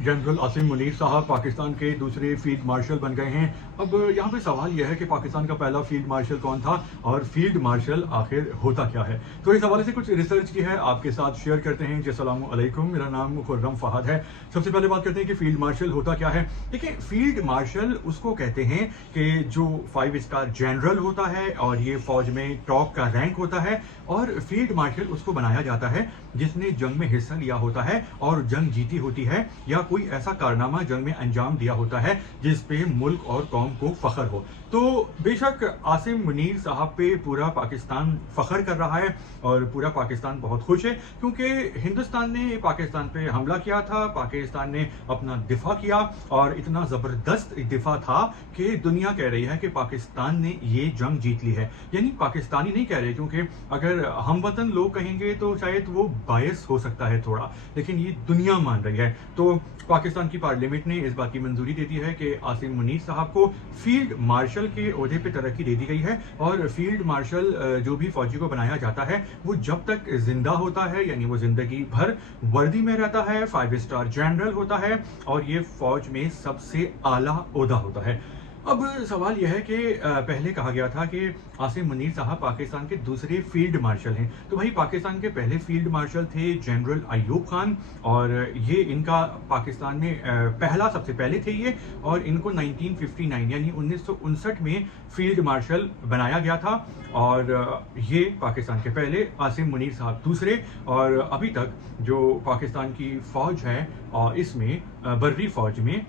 General Asim Munir साहब पाकिस्तान के दूसरे फील्ड मार्शल बन गए हैं। अब यहाँ पे सवाल यह है कि पाकिस्तान का पहला फील्ड मार्शल कौन था और फील्ड मार्शल आखिर होता क्या है। तो इस हवाले से कुछ रिसर्च की है, आपके साथ शेयर करते हैं। जी अस्सलाम वालेकुम, मेरा नाम खुर्रम फहद है। सबसे पहले बात करते हैं कि फील्ड मार्शल होता क्या है। देखिए, फील्ड मार्शल उसको कहते हैं कि जो 5 स्टार जनरल होता है और ये फौज में टॉप का रैंक होता है, और फील्ड मार्शल उसको बनाया जाता है जिसने जंग में हिस्सा लिया होता है और जंग जीती होती है, या कोई ऐसा कारनामा जंग में अंजाम दिया होता है जिस पे मुल्क और कौम को फख्र हो। तो बेशक आसिम मुनीर साहब पे पूरा पाकिस्तान फख्र कर रहा है और पूरा पाकिस्तान बहुत खुश है, क्योंकि हिंदुस्तान ने पाकिस्तान पे हमला किया था, पाकिस्तान ने अपना दिफा किया और इतना ज़बरदस्त दिफा था कि दुनिया कह रही है कि पाकिस्तान ने ये जंग जीत ली है। यानी पाकिस्तानी नहीं कह रहे, क्योंकि अगर हम वतन लोग कहेंगे तो शायद वो बायस हो सकता है थोड़ा, लेकिन ये दुनिया मान रही है। तो पाकिस्तान की पार्लियामेंट ने इस बात की मंजूरी दे दी है कि आसिम मुनीर साहब को फील्ड मार्शल के ओहदे पे तरक्की दे दी गई है। और फील्ड मार्शल जो भी फौजी को बनाया जाता है वो जब तक जिंदा होता है, यानी वो जिंदगी भर वर्दी में रहता है, 5 स्टार जनरल होता है और ये फौज में सबसे आला ओहदा होता है। अब सवाल यह है कि पहले कहा गया था कि आसिम मुनीर साहब पाकिस्तान के दूसरे फील्ड मार्शल हैं। तो भाई, पाकिस्तान के पहले फील्ड मार्शल थे जनरल अयूब खान, और ये इनका पाकिस्तान में पहला सबसे पहले थे ये, और इनको 1959 यानी 1959 में फील्ड मार्शल बनाया गया था। और ये पाकिस्तान के पहले, आसिम मुनीर साहब दूसरे। और अभी तक जो पाकिस्तान की फ़ौज है और इसमें बर्री फ़ौज में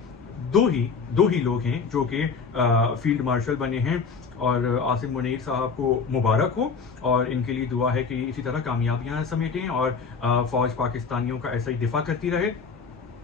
दो ही लोग हैं जो कि फील्ड मार्शल बने हैं। और आसिम मुनीर साहब को मुबारक हो, और इनके लिए दुआ है कि इसी तरह कामयाबियां समेटें और फ़ौज पाकिस्तानियों का ऐसा ही दिफा करती रहे,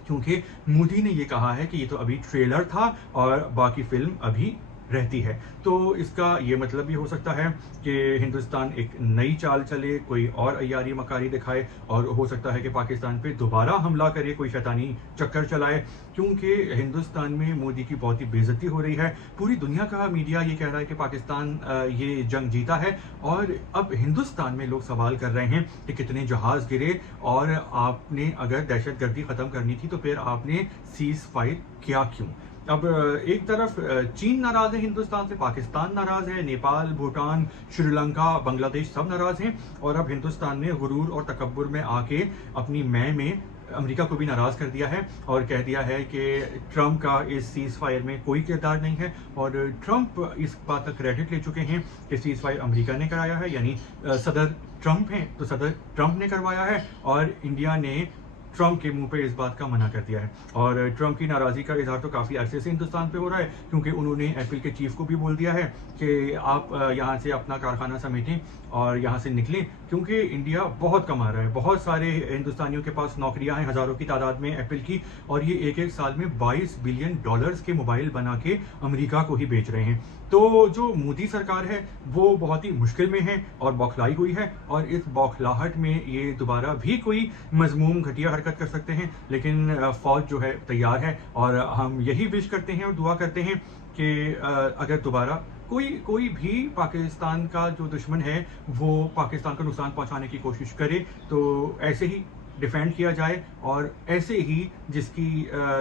क्योंकि मोदी ने ये कहा है कि ये तो अभी ट्रेलर था और बाकी फिल्म अभी रहती है। तो इसका ये मतलब भी हो सकता है कि हिंदुस्तान एक नई चाल चले, कोई और अय्यारी मकारी दिखाए, और हो सकता है कि पाकिस्तान पे दोबारा हमला करे, कोई शैतानी चक्कर चलाए, क्योंकि हिंदुस्तान में मोदी की बहुत ही बेइज्जती हो रही है। पूरी दुनिया का मीडिया ये कह रहा है कि पाकिस्तान ये जंग जीता है, और अब हिंदुस्तान में लोग सवाल कर रहे हैं कि कितने जहाज गिरे, और आपने अगर दहशतगर्दी ख़त्म करनी थी तो फिर आपने सीज फायर किया क्यों। अब एक तरफ चीन नाराज है हिंदुस्तान से, पाकिस्तान नाराज है, नेपाल, भूटान, श्रीलंका, बांग्लादेश सब नाराज हैं, और अब हिंदुस्तान ने गुरूर और तकब्बुर में आके अपनी मैं में अमेरिका को भी नाराज कर दिया है और कह दिया है कि ट्रंप का इस सीज फायर में कोई किरदार नहीं है। और ट्रंप इस बात का क्रेडिट ले चुके हैं कि सीज फायर अमेरिका ने कराया है, यानी सदर ट्रंप हैं तो सदर ट्रंप ने करवाया है, और इंडिया ने ट्रंप के मुंह पे इस बात का मना कर दिया है। और ट्रंप की नाराज़गी का इजहार तो काफ़ी अरसे से हिंदुस्तान पे हो रहा है, क्योंकि उन्होंने एप्पल के चीफ को भी बोल दिया है कि आप यहाँ से अपना कारखाना समेटें और यहाँ से निकलें, क्योंकि इंडिया बहुत कमा रहा है। बहुत सारे हिंदुस्तानियों के पास नौकरियाँ हैं, हज़ारों की तादाद में एप्पल की, और ये एक साल में $22 बिलियन के मोबाइल बना के अमेरिका को ही बेच रहे हैं। तो जो मोदी सरकार है वो बहुत ही मुश्किल में है और बौखलाई हुई है, और इस बौखलाहट में ये दोबारा भी कोई मजमूम घटिया हरकत कर सकते हैं, लेकिन फौज जो है तैयार है। और हम यही विश करते हैं और दुआ करते हैं कि अगर दोबारा कोई भी पाकिस्तान का जो दुश्मन है वो पाकिस्तान को नुकसान पहुंचाने की कोशिश करे, तो ऐसे ही डिफेंड किया जाए, और ऐसे ही जिसकी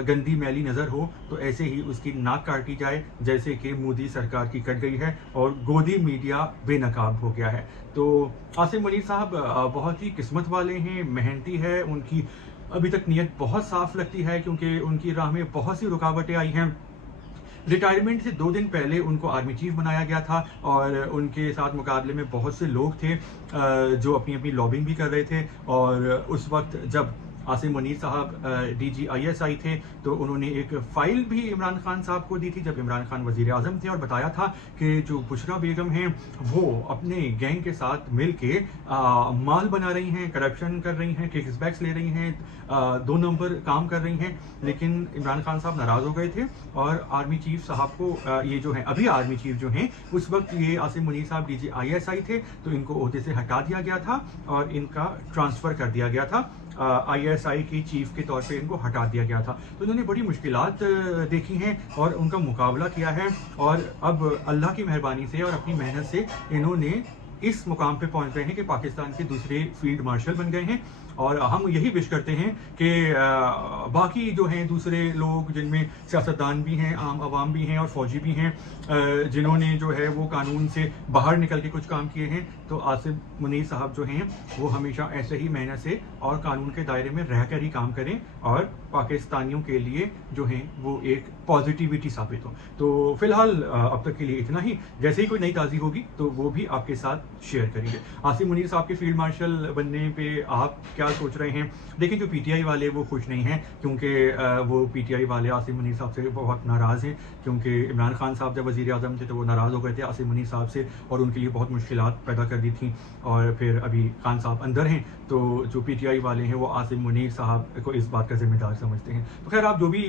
गंदी मैली नज़र हो तो ऐसे ही उसकी नाक काटी जाए, जैसे कि मोदी सरकार की कट गई है और गोदी मीडिया बेनकाब हो गया है। तो आसिम मुनीर साहब बहुत ही किस्मत वाले हैं, मेहनती है, उनकी अभी तक नीयत बहुत साफ लगती है, क्योंकि उनकी राह में बहुत सी रुकावटें आई हैं। रिटायरमेंट से 2 दिन पहले उनको आर्मी चीफ बनाया गया था, और उनके साथ मुकाबले में बहुत से लोग थे जो अपनी अपनी लॉबिंग भी कर रहे थे। और उस वक्त जब आसिम मुनीर साहब DGISI थे तो उन्होंने एक फ़ाइल भी इमरान खान साहब को दी थी, जब इमरान खान वज़ीर आज़म थे, और बताया था कि जो बुशरा बेगम हैं वो अपने गैंग के साथ मिल के माल बना रही हैं, करप्शन कर रही हैं, किक्सबैक्स ले रही हैं, 2 नंबर काम कर रही हैं। लेकिन इमरान खान साहब नाराज़ हो गए थे, और आर्मी चीफ साहब को ये जो है अभी आर्मी चीफ जो हैं, उस वक्त ये आसिम मुनीर साहब DGISI थे, तो इनको ओहदे से हटा दिया गया था और इनका ट्रांसफ़र कर दिया गया था, ISI की चीफ के तौर पे इनको हटा दिया गया था। तो इन्होंने बड़ी मुश्किलात देखी हैं और उनका मुकाबला किया है, और अब अल्लाह की मेहरबानी से और अपनी मेहनत से इन्होंने इस मुकाम पे पहुंच गए हैं कि पाकिस्तान के दूसरे फील्ड मार्शल बन गए हैं। और हम यही विश करते हैं कि बाकी जो हैं दूसरे लोग, जिनमें सियासतदान भी हैं, आम आवाम भी हैं और फौजी भी हैं, जिन्होंने जो है वो कानून से बाहर निकल के कुछ काम किए हैं, तो आसिम मुनीर साहब जो हैं वो हमेशा ऐसे ही मेहनत से और कानून के दायरे में रहकर ही काम करें और पाकिस्तानियों के लिए जो हैं वो एक पॉजिटिविटी साबित हो। तो फिलहाल अब तक के लिए इतना ही। जैसे ही कोई नई ताज़ी होगी तो वो भी आपके साथ शेयर करेंगे। आसिम मुनीर साहब के फील्ड मार्शल बनने पे आप क्या सोच रहे हैं? देखिए, जो पीटीआई वाले वो खुश नहीं हैं, क्योंकि वो पीटीआई वाले आसिम मुनीर साहब से बहुत नाराज़ हैं, क्योंकि इमरान खान साहब जब वज़ीर आज़म थे तो वो नाराज़ हो गए थे आसिम मुनीर साहब से और उनके लिए बहुत मुश्किलात पैदा कर दी थी। और फिर अभी खान साहब अंदर हैं, तो जो पीटीआई वाले हैं वो आसिम मुनीर साहब को इस बात का ज़िम्मेदार समझते हैं। तो खैर, आप जो भी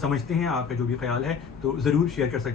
समझते हैं, आपका जो भी ख्याल है, तो ज़रूर शेयर कर सकते हैं।